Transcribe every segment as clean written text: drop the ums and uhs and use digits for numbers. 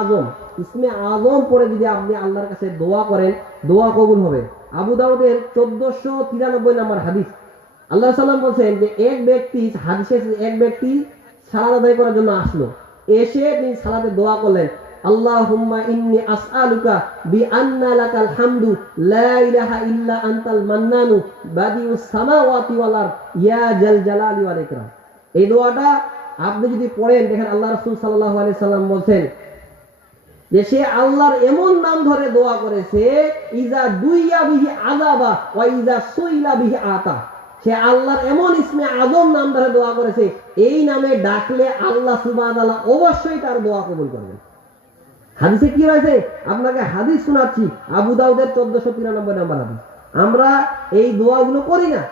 আজম, ইসমে আজম পড়ে যদি আপনি আল্লাহর কাছে দোয়া করেন, দোয়া কবুল হবে। আবু দাউদের 1493 নম্বর হাদিস, আল্লাহ সাল্লাম বলছেন যে এক ব্যক্তি হাদিসে, এক ব্যক্তি সালাত আদায় করার জন্য আসলো, এসে তিনি সালাতে দোয়া করলেন, আল্লাহুম্মা ইন্নী আসআলুকা বিআন্না লাকাল হামদু লা ইলাহা ইল্লা আনতাল মান্নানু বাদিউস সামাওয়াতি ওয়াল আরদ ইয়া জাল জালালি ওয়াল ইকরাম। এই দোয়াটা আপনি যদি পড়েন, দেখেন আল্লাহ রাসূল সাল্লাল্লাহু আলাইহি সাল্লাম বলছেন যে সে আল্লাহর এমন নাম ধরে দোয়া করেছে, ইজা দুইয়া বিহি আযাবা ওয়া ইজা সুইলা বিহি আতা। সে আল্লাহর এমন ইসমে আজম নাম ধরে দোয়া করেছে, এই নামে ডাকলে আল্লাহ সুবহানাহু ওয়া তাআলা অবশ্যই তার দোয়া কবুল করবেন। হাদিসে কি রয়েছে? আপনাকে হাদিস শোনাচ্ছি, আবু দাউদের 1493 নম্বর হাদিস। আমরা এই দোয়াগুলো করি না।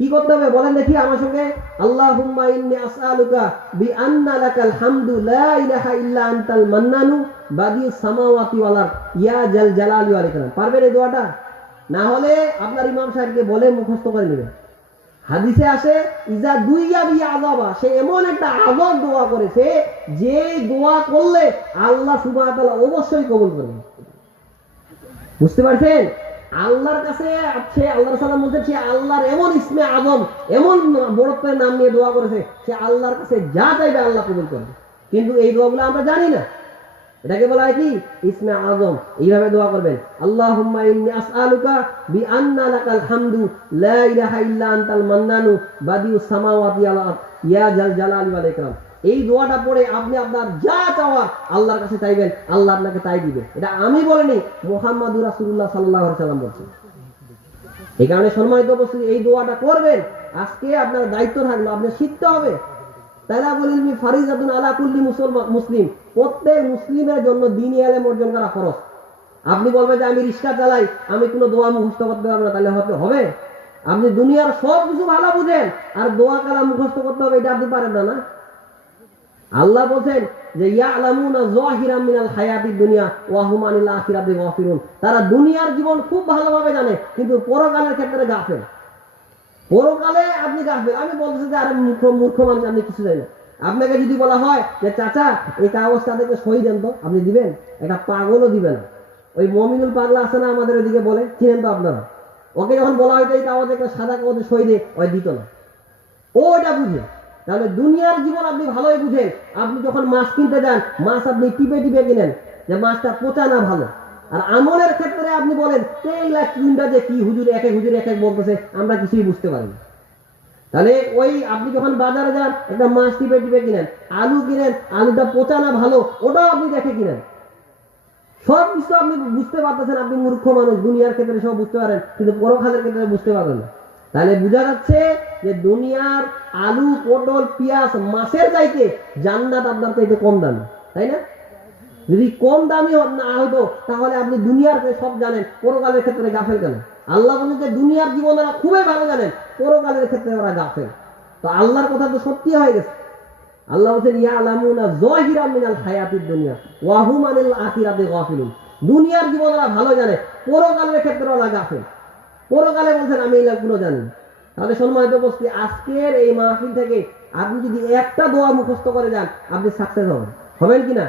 কি করতে হবে বলেন দেখি আমার সঙ্গে, আল্লাহুম্মা ইন্নী আসআলুকা বিআন্না লাকাল হামদু লা ইলাহা ইল্লা আনতাল মান্নানু বাদিউস সামাওয়াতি ওয়াল আরদ ইয়া জাল জালালি ওয়াল ইকরাম। পারবেন এই দোয়াটা? না হলে আপনার ইমাম সাহেবকে বলে মুখস্থ করে নেবেন। হাদিসে আসে ইজা দুইয়া বিহি আযাবা, সে এমন একটা আযাব দোয়া করেছে যে দোয়া করলে আল্লাহ সুবহানাহু ওয়া তাআলা অবশ্যই কবুল করবেন। বুঝতে পারছেন? আল্লাহর কাছে আছে, আল্লাহ সাল্লাম বলছেন সে আল্লাহর এমন ইসমে আজম, এমন বড়ত্বের নাম নিয়ে দোয়া করেছে, সে আল্লাহর কাছে যা চাইবে আল্লাহ কবুল করবে। কিন্তু এই দোয়াগুলো আমরা জানি না। এটাকে বলা হয় কি? ইসমে আজম। এইভাবে দোয়া করবেন, আল্লাহুম্মা ইন্নী আসআলুকা বিআন্না লাকাল হামদু লা ইলাহা ইল্লা আনতাল মান্নানু বাদিউস সামাওয়াতি ওয়াল আরদ ইয়া জাল জালালি ওয়াল ইকরাম। এই দোয়াটা পড়ে আপনি আপনার যা চাওয়া আল্লাহর কাছে চাইবেন, আল্লাহ আপনাকে তাই দিবে। এটা আমি বলিনি, মুহাম্মাদুর রাসূলুল্লাহ সাল্লাল্লাহু আলাইহি ওয়াসাল্লাম বলছেন। এই কারণে সম্মানিত উপস্থিতি, এই দোয়াটা করবেন। আজকে আপনার দায়িত্ব থাকলো, আপনি শিখতে হবে। তালাবুল ইলমি ফারিজাতুন আলা কুল্লি মুসলিম, প্রত্যেক মুসলিমের জন্য দ্বীনি ইলম অর্জন করা ফরজ। আপনি বলবেন যে আমি রিকশা চালাই, আমি কোনো দোয়া মুখস্থ করতে পারবো না, তাহলে হবে? আপনি দুনিয়ার সব কিছু ভালো বুঝেন, আর দোয়া কালাম মুখস্থ করতে হবে এটা আপনি পারেন না? আল্লাহ বলেন যে ইয়ালামুনা যাহিরাম মিনাল হায়াতিদ দুনিয়া ওয়া হুম আনিল আখিরাতি গাফিলুন। তারা দুনিয়ার জীবন খুব ভালোভাবে জানে, কিন্তু পরকালের ক্ষেত্রে গাফেল। পরকালে আপনি গাফেল। আমি বলতেছি যে আরে মূর্খ মানুষ, আপনি কিছু জানেন না। আপনাকে যদি বলা হয় যে চাচা এই কাগজটা থেকে সই দেন, তো আপনি দিবেন? এটা পাগলও দিবে না। ওই মমিনুল পাগলা আছে না আমাদের ওইদিকে, বলে চিনেন তো আপনারা? ওকে যখন বলা হয়তো এই কাগজে, একটা সাদা কাগজে সই দে, ওই দিত না। ও এটা বুঝে। তাহলে দুনিয়ার জীবন আপনি ভালোই বুঝেন। আপনি যখন মাছ কিনতে যান, মাছ আপনি টিপে টিপে কিনেন যে মাছটা পচা না ভালো। আর আমলের ক্ষেত্রে আপনি বলেন এইগুলা কিনটা যে কি, হুজুর এক এক বলতেছে, আমরা কিছুই বুঝতে পারি না। তাহলে ওই আপনি যখন বাজারে যান, একটা মাছ টিপে টিপে কিনেন, আলু কিনেন, আলুটা পচা না ভালো ওটাও আপনি দেখে কিনেন। সব কিছু আপনি বুঝতে পারতেছেন। আপনি মূর্খ মানুষ, দুনিয়ার ক্ষেত্রে সব বুঝতে পারেন, কিন্তু পরকালের ক্ষেত্রে বুঝতে পারবেন না। তাহলে বোঝা যাচ্ছে যে দুনিয়ার আলু, পটল, পেঁয়াজ, মাছের চাইতে জান্নাত আপনার চাইতে কম দামি, তাই না? যদি কম দামি না হতো তাহলে আপনি দুনিয়ার সব জানেন, পরকালের ক্ষেত্রে গাফেল কেন? আল্লাহ বলেন যে দুনিয়ার জীবন ওরা খুবই ভালো জানেন, পরকালের ক্ষেত্রে ওরা গাফেল। তো আল্লাহর কথা তো সত্যি হয়ে গেছে। আল্লাহ বলেন ইয়ালামুনা যাহিরাম মিনাল হায়াতিদ দুনিয়া ওয়া হুম আনিল আখিরাতি গাফিলুন। দুনিয়ার জীবন ওরা ভালো জানে, পরকালের ক্ষেত্রে ওরা গাফেল। পরকালে বলছেন আমি এগুলো জানি। তাহলে সম্মানিত উপস্থিতি, আজকের এই মাহফিল থেকে আপনি যদি একটা দোয়া মুখস্থ করে যান, আপনি সাকসেস হবেন কিনা?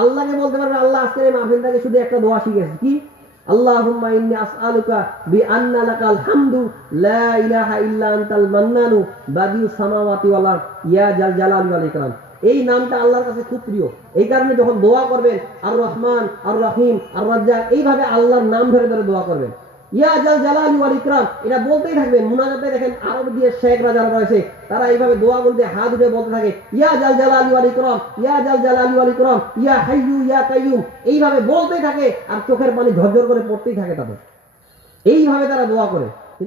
আল্লাহকে বলতে পারবেন আল্লাহ আজকের এই মাহফিল থেকে শুধু একটা দোয়া শিখেছি, কি? আল্লাহুম্মা ইন্নী আসআলুকা বিআন্না লাকাল হামদু লা ইলাহা ইল্লা আনতাল মান্নানু বাদিউস সামাওয়াতি ওয়াল আরদ ইয়া জাল জালালি ওয়াল ইকরাম। এই নামটা আল্লাহর কাছে খুব প্রিয়। এই কারণে যখন দোয়া করবেন আর রহমান, আর রহিম, আর রাজ্জাক, এইভাবে আল্লাহর নাম ধরে ধরে দোয়া করবেন, ইয়া জাল জালালি ওয়াল ইকরাম, এটা বলতেই থাকবেন। মুনাজাতে দেখেন আরব দিয়ে শেখরা যারা রয়েছে, তারা এইভাবে দোয়া বলতে হাত উঠে বলতে থাকে, ইয়া জাল জালালি ওয়াল ইকরাম, ইয়া জাল জালালি ওয়াল ইকরাম, ইয়া হাইয়ু ইয়া কাইয়ুম, এইভাবে বলতেই থাকে, আর চোখের পানি ঝরঝর করে পড়তেই থাকে তাদের। এইভাবে তারা দোয়া করে।